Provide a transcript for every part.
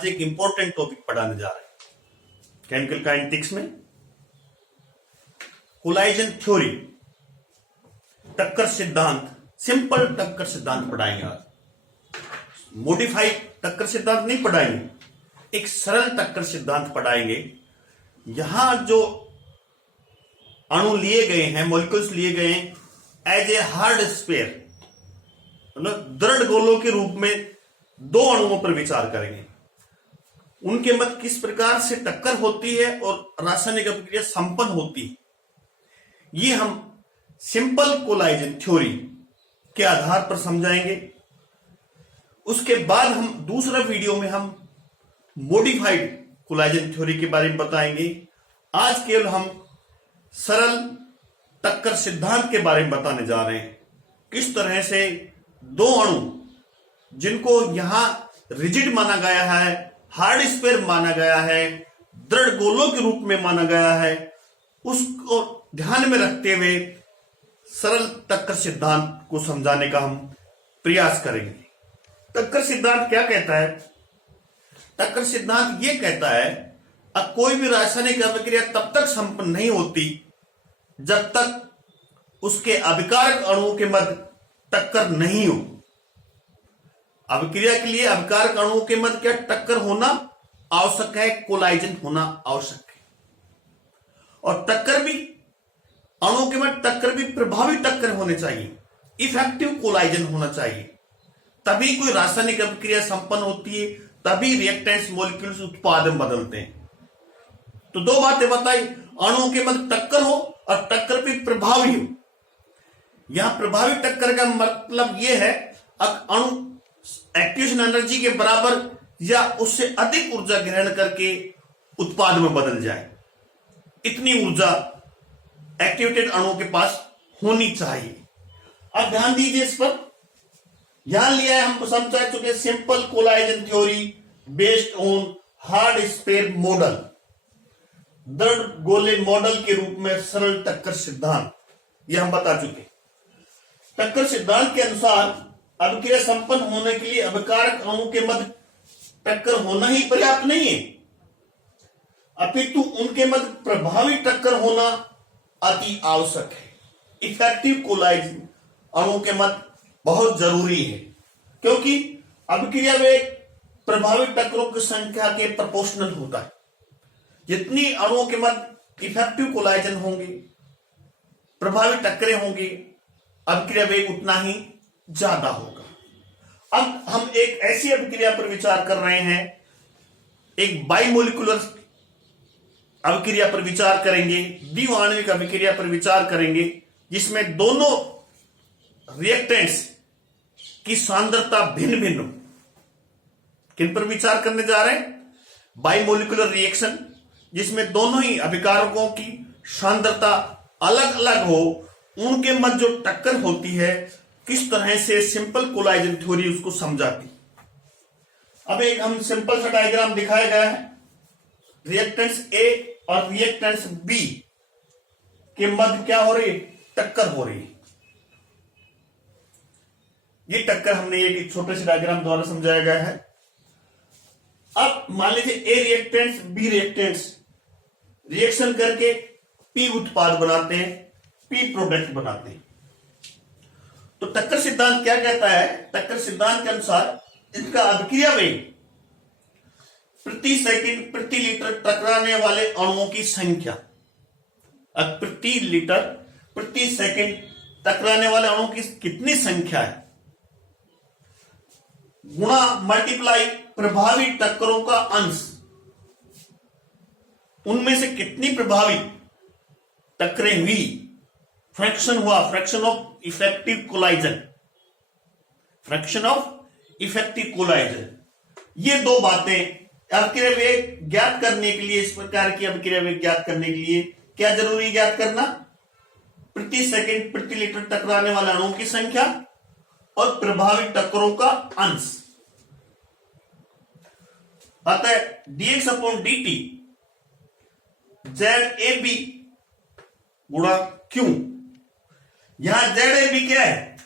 आज एक important topic पढ़ाने जा रहे हैं केमिकल काइनेटिक्स में कोलाइजन थ्योरी, टक्कर सिद्धांत, सिंपल टक्कर सिद्धांत पढ़ाएंगे। आज मॉडिफाइड टक्कर सिद्धांत नहीं पढ़ाएंगे, एक सरल टक्कर सिद्धांत पढ़ाएंगे। यहां जो अणु लिए गए हैं, मॉलिक्यूल्स लिए गए हैं एज ए हार्ड स्फीयर, मतलब दृढ़ गोलों के रूप में दो अणुओं पर विचार करेंगे। उनके मध्य किस प्रकार से टक्कर होती है और रासायनिक अभिक्रिया संपन्न होती है, ये हम सिंपल कोलाइजन थ्योरी के आधार पर समझाएंगे। उसके बाद हम दूसरा वीडियो में हम मॉडिफाइड कोलाइजन थ्योरी के बारे में बताएंगे। आज केवल हम सरल टक्कर सिद्धांत के बारे में बताने जा रहे हैं। किस तरह से दो अणु जिनको यहां रिजिड माना गया है, हार्ड स्फीयर माना गया है, दृढ़ गोलों के रूप में माना गया है, उसको ध्यान में रखते हुए सरल टक्कर सिद्धांत को समझाने का हम प्रयास करेंगे। टक्कर सिद्धांत क्या कहता है? टक्कर सिद्धांत ये कहता है अब कोई भी रासायनिक अभिक्रिया तब तक संपन्न नहीं होती जब तक उसके अभिकारक अणुओं के मध्य टक्कर नहीं हो। अभिक्रिया के लिए अभिकारक अणुओं के मध्य क्या टक्कर होना आवश्यक है, कोलाइजन होना आवश्यक है। और टक्कर भी अणुओं के मध्य टक्कर भी प्रभावी टक्कर होने चाहिए, इफेक्टिव कोलाइजन होना चाहिए। तभी कोई रासायनिक अभिक्रिया संपन्न होती है, तभी रिएक्टेंट्स मॉलिक्यूल्स उत्पाद में बदलते हैं। तो दो बातें बताई, अणुओं के मध्य टक्कर हो और टक्कर भी प्रभावी हो। यहां प्रभावी टक्कर का मतलब यह है अणु एक्टिवेशन एनर्जी के बराबर या उससे अधिक ऊर्जा ग्रहण करके उत्पाद में बदल जाए, इतनी ऊर्जा एक्टिवेटेड अणुओं के पास होनी चाहिए। अब ध्यान दीजिए इस पर। यहां लिया है, हम समझा चुके simple collision theory based on hard sphere model, दृढ़ गोले मॉडल के रूप में सरल टक्कर सिद्धांत, यह हम बता चुके। टक्कर सिद्धांत के अनुसार अभिक्रिया संपन्न होने के लिए अभिकारक अणु के मध्य टक्कर होना ही पर्याप्त नहीं है, अपितु उनके मध्य प्रभावी टक्कर होना अति आवश्यक है। इफेक्टिव कोलाइजन अणु के मध्य बहुत जरूरी है, क्योंकि अभिक्रिया वेग प्रभावी टक्करों की संख्या के प्रोपोर्शनल होता है। जितनी अणुओं के मध्य इफेक्टिव कोलाइजन होंगे, प्रभावी टक्करें होंगी, अभिक्रिया वेग उतना ही ज्यादा होगा। अब हम एक ऐसी अभिक्रिया पर विचार कर रहे हैं, एक बाइमोलिकुलर अभिक्रिया पर विचार करेंगे, द्विआण्विक अभिक्रिया पर विचार करेंगे, जिसमें दोनों रिएक्टेंट्स की सांद्रता भिन्न भिन्न हो। किन पर विचार करने जा रहे हैं? बाइमोलिकुलर रिएक्शन, जिसमें दोनों ही अभिकारकों की सांद्रता अलग अलग हो, उनके मध्य जो टक्कर होती है, किस तरह से सिंपल कोलाइजन थ्योरी उसको समझाती। अब एक हम सिंपल सा डायग्राम दिखाया गया है। रिएक्टेंट्स ए और रिएक्टेंट्स बी के मध्य क्या हो रही है? टक्कर हो रही है। ये टक्कर हमने एक छोटे से डायग्राम द्वारा समझाया गया है। अब मान लीजिए ए रिएक्टेंट्स बी रिएक्टेंट्स रिएक्शन करके पी उत्पाद बनाते हैं, पी प्रोडक्ट बनाते हैं। तो टक्कर सिद्धांत क्या कहता है? टक्कर सिद्धांत के अनुसार इनका अभिक्रिया वेग प्रति सेकंड प्रति लीटर टकराने वाले अणुओं की संख्या, प्रति लीटर प्रति सेकंड टकराने वाले अणुओं की कितनी संख्या है, गुणा मल्टीप्लाई प्रभावी टक्करों का अंश, उनमें से कितनी प्रभावी टक्करें हुई, फ्रैक्शन हुआ, fraction of effective collision, fraction of effective collision. ये दो बातें अभिक्रिया वेग ज्ञात करने के लिए, इस प्रकार की अभिक्रिया वेग ज्ञात करने के लिए क्या जरूरी ज्ञात करना? प्रति सेकंड प्रति लीटर टकराने वाले अणुओं की संख्या और प्रभावी टक्करों का अंश। अतः dx अपॉन dt ZAB गुणा Q। यहां ZAB क्या है?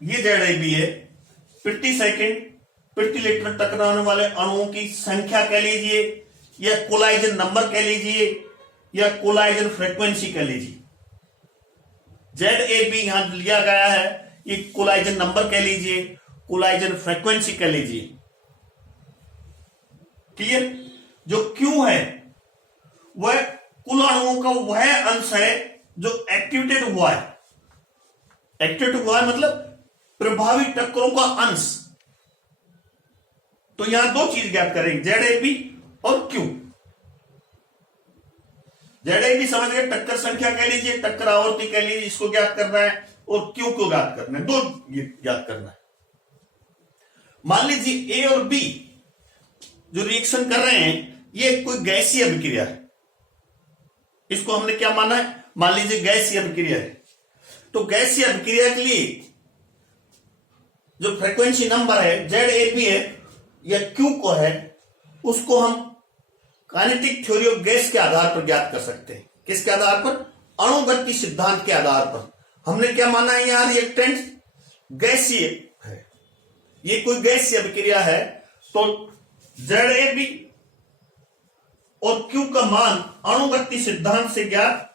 ये ZAB है प्रति सेकंड प्रति लीटर टकराने वाले अणुओं की संख्या कह लीजिए, या कोलाइजन नंबर कह लीजिए, या कोलाइजन फ्रीक्वेंसी कह लीजिए। ZAB यहां लिया गया है, ये कोलाइजन नंबर कह लीजिए, कोलाइजन फ्रीक्वेंसी कह लीजिए। क्लियर? जो Q है वह कुल अणुओं का वह अंश है जो एक्टिवेटेड हुआ है। एक्टिवेटेड हुआ है मतलब प्रभावी टक्करों का अंश। तो यहां दो चीज ज्ञात करेंगे, ZAB और Q। ZAB समझ गए, टक्कर संख्या कह लीजिए, टक्कर आवर्ती कह लीजिए, इसको ज्ञात करना है, और Q को ज्ञात करना है, दो ज्ञात करना है। मान लीजिए A और B जो रिएक्शन कर रहे हैं ये कोई गैसीय अभिक्रिया है। इसको हमने क्या माना है? मान लीजिए गैसीय अभिक्रिया है। तो गैसीय अभिक्रिया के लिए जो फ्रीक्वेंसी नंबर है ZAB है या Q को है, उसको हम काइनेटिक थ्योरी ऑफ गैस के आधार पर ज्ञात कर सकते हैं। किसके आधार पर? अणुगति सिद्धांत के आधार पर। हमने क्या माना है? यहां रिएक्टेंट गैसीय है, ये कोई गैसीय अभिक्रिया है, तो ZAB और Q का मान अणुगति सिद्धांत से ज्ञात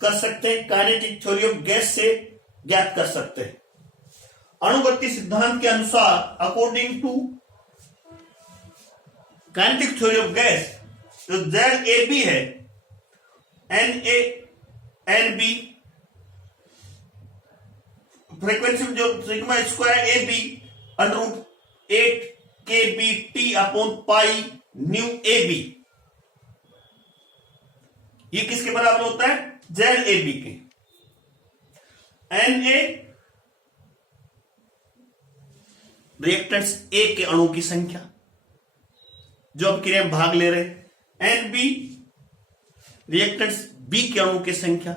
कर सकते हैं, काइनेटिक थ्योरी ऑफ गैस से ज्ञात कर सकते हैं। अणुगति सिद्धांत के अनुसार according to kinetic theory of gas, जो ZAB है Na Nb फ्रीक्वेंसी जो sigma square AB √8 kBt upon pi nu AB, ये किसके बराबर होता है? ZAB के। Na रिएक्टेंट्स A के अणु की संख्या जो अभिक्रिया में भाग ले रहे, Nb रिएक्टेंट्स B के अणु की संख्या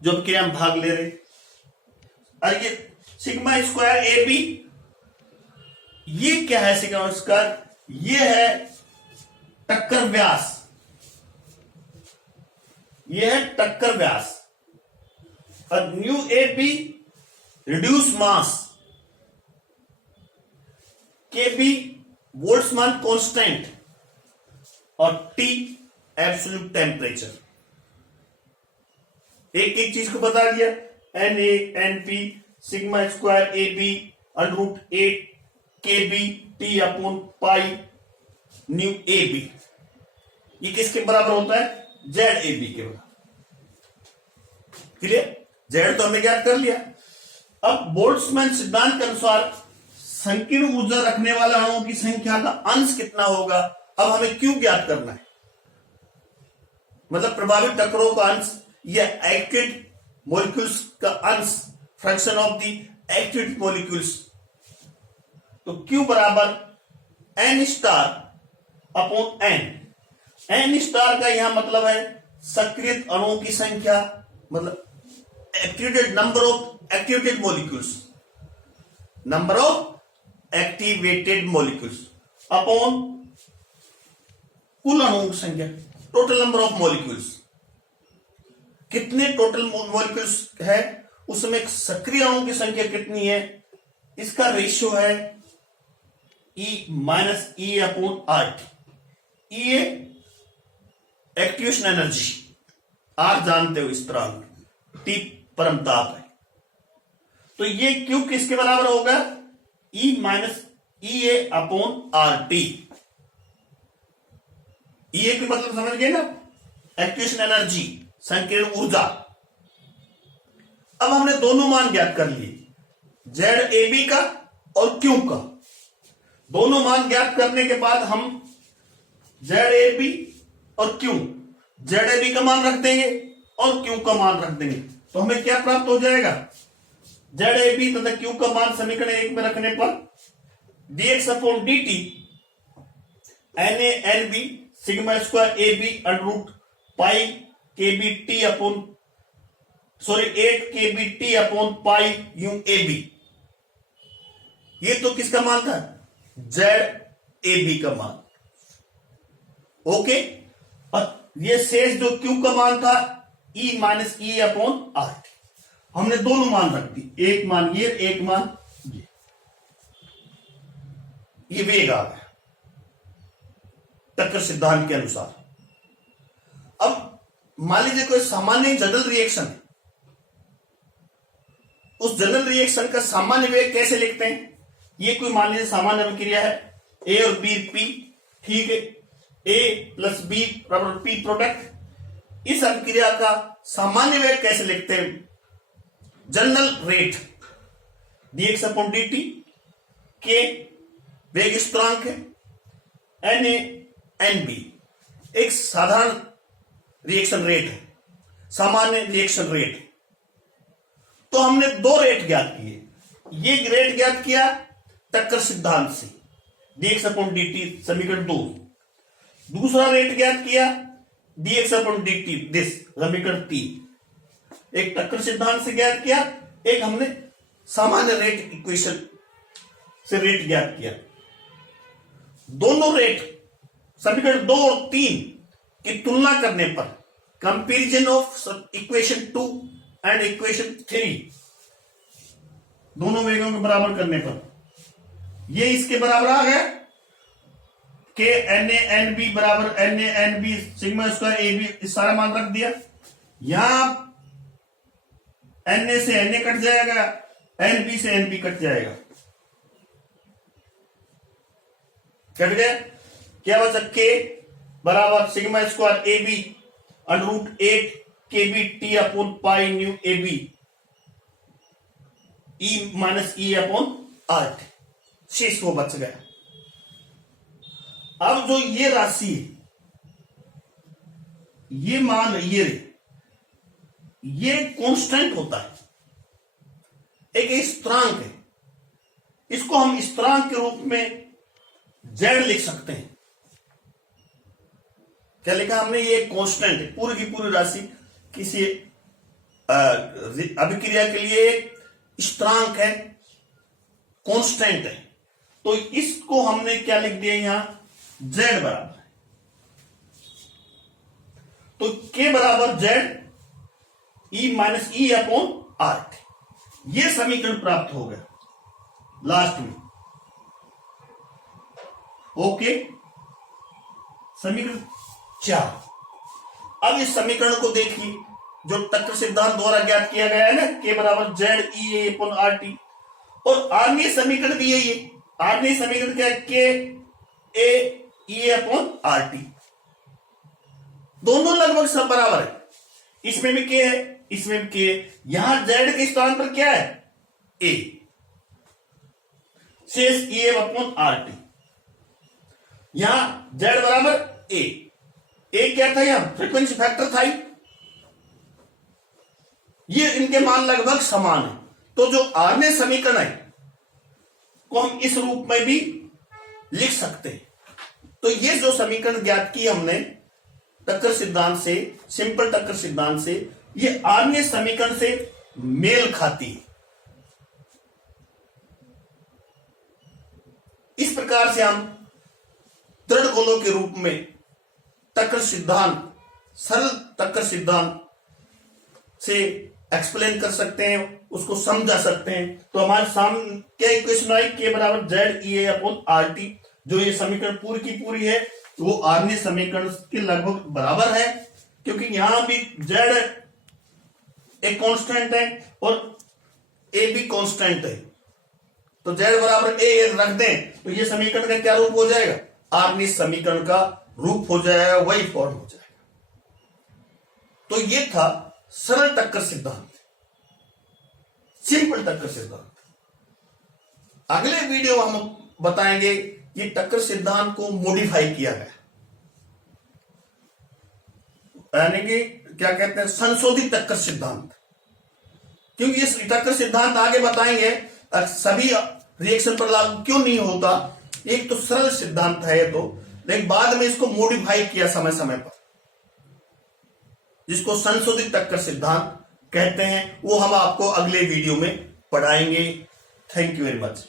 जो अभिक्रिया में भाग ले रहे, और ये सिग्मा स्क्वायर AB, ये क्या है? सिग्मा स्क्वायर ये है टक्कर व्यास, ये है टक्कर व्यास। और new AB reduce mass, KB Boltzmann constant, और T एब्सोल्यूट टेम्परेचर। एक एक चीज को बता दिया, Na Np sigma square AB √8 kBt upon pi nu AB, ये किसके बराबर होता है? ZAB के बराबर। क्लियर? Z तो हमने ज्ञात कर लिया। अब बोल्ट्जमान सिद्धांत के अनुसार संकीर्ण ऊर्जा रखने वाले अणुओं की संख्या का अंश कितना होगा? अब हमें Q ज्ञात करना है, मतलब प्रभावी टक्करों का अंश या एक्टिवेटेड मॉलिक्यूल्स का अंश, fraction of the activated molecules. तो Q बराबर N star upon N। N star का यहां मतलब है सक्रिय अणुओं की संख्या, मतलब activated number of activated molecules, number of activated molecules upon कुल अणुओं की संख्या, टोटल नंबर ऑफ मॉलिक्यूल्स। कितने टोटल मॉलिक्यूल्स है, उसमें सक्रिय अणुओं की संख्या कितनी है, इसका रेशियो है E minus E upon RT। E activation energy, R जानते हो इस तरह, T परमताप है। तो ये Q किसके बराबर होगा? E minus EA upon RT। EA के मतलब समझ गए ना, एक्टिवेशन एनर्जी, संकीर्ण ऊर्जा। अब हमने दोनों मान ज्ञात कर लिए, ZAB का और Q का। दोनों मान ज्ञात करने के बाद हम ZAB और Q, ZAB का मान रख देंगे और Q का मान रख देंगे, तो हमें क्या प्राप्त हो जाएगा? ZAB तथा Q का मान समीकरण 1 में रखने पर dx upon dt Na Nb sigma square AB √ पाई kBt अपॉन 8 kBt अपॉन पाई यूं AB। ये तो किसका मान था? ZAB का मान। ओके, और ये शेष जो Q का मान था E minus E upon RT। हमने दोनों मान रख दी, एक मान ये, एक मान ये। ये वेग आ गया टक्कर सिद्धांत के अनुसार। अब मान लीजिए कोई सामान्य जनरल रिएक्शन है, उस जनरल रिएक्शन का सामान्य वेग कैसे लिखते हैं? ये कोई मान लीजिए सामान्य अभिक्रिया है, ए और बी पी, ठीक है, ए प्लस बी बराबर पी प्रोडक्ट। इस अभिक्रिया का सामान्य वेग कैसे लिखते हैं? General rate dx upon dt, के वेग स्थिरांक है, एन ए एन बी एक साधारण रिएक्शन रेट है, सामान्य रिएक्शन रेट। तो हमने दो रेट ज्ञात किए। ये रेट ज्ञात किया टक्कर सिद्धांत से, dx अपॉन dt समीकरण 2। दूसरा रेट ज्ञात किया dx अपॉन dt दिस समीकरण 3। एक टक्कर सिद्धांत से ज्ञात किया, एक हमने सामान्य रेट इक्वेशन से रेट ज्ञात किया। दोनों रेट समीकरण 2 और 3 की तुलना करने पर, comparison of equation 2 and equation 3, दोनों वेगों के बराबर करने पर ये इसके बराबर आ गया के एन ए एन बी बराबर n a n b sigma square a b, सारा मान रख दिया। यहां एन ए से एन ए कट जाएगा, एन बी से एन बी कट जाएगा, कट गया। क्या बचा? के बराबर sigma square a b √8 k b t upon pi nu a b e minus e upon r t, शेष वो बच गया। अब जो ये राशि है, ये मान ये कांस्टेंट होता है, एक स्थिरांक है। इसको हम स्थिरांक के रूप में z लिख सकते हैं। क्या लिखा हमने? ये कांस्टेंट है, पूरी की पूरी राशि किसी अभिक्रिया के लिए एक स्थिरांक है, कांस्टेंट है। तो इसको हमने क्या लिख दिया यहां? z बराबर है। तो k बराबर z e minus e upon r t, यह समीकरण प्राप्त हो गया लास्ट में। ओके, समीकरण 4। अब इस समीकरण को देखिए जो टक्कर सिद्धांत द्वारा ज्ञात किया गया है ना, k बराबर z ई ए अपॉन आर टी, और आर्मीय समीकरण भी यही है। आर्मीय समीकरण क्या है? k ए ई अपॉन आर टी, दोनों लगभग सब बराबर है। इसमें भी k है, इसमें भी k है। यहां z के स्थान पर क्या है? a, शेष ई अपॉन आर टी। यहां z बराबर a क्या था? यहां फ्रीक्वेंसी फैक्टर था ही। ये इनके मान लगभग समान है। तो जो आर्मीय समीकरण है को हम इस रूप में भी लिख सकते हैं। तो ये जो समीकरण ज्ञात की हमने टक्कर सिद्धांत से, सिंपल टक्कर सिद्धांत से, ये आर्मीय समीकरण से मेल खाती है। इस प्रकार से हम दृढ़ गोलों के रूप में टक्कर सिद्धांत, सरल टक्कर सिद्धांत से एक्सप्लेन कर सकते हैं, उसको समझा सकते हैं। तो हमारे सामने क्या इक्वेशन आई? के बराबर जेड ई ए अपॉन आर टी। जो ये समीकरण पूरी की पूरी है वो आर्मीय समीकरण के लगभग बराबर है, क्योंकि यहां भी जेड एक कांस्टेंट है और ए भी कांस्टेंट है। तो जेड बराबर ए रख दें तो ये समीकरण का क्या रूप हो जाएगा? आर्मीय समीकरण का रूप हो जाएगा, वही फॉर्म हो जाएगा। तो ये था सरल टक्कर सिद्धांत, सिंपल टक्कर सिद्धांत। अगले वीडियो में हम बताएंगे ये टक्कर सिद्धांत को मॉडिफाई किया गया, यानी कि क्या कहते हैं, संशोधित टक्कर सिद्धांत। क्योंकि ये टक्कर सिद्धांत आगे बताएंगे सभी रिएक्शन पर लागू क्यों नहीं होता। एक तो सरल सिद्धांत है तो, लेकिन बाद में इसको मॉडिफाई किया समय समय पर, जिसको संशोधित टक्कर सिद्धांत कहते हैं। वो हम आपको अगले वीडियो में पढ़ाएंगे। Thank you very much.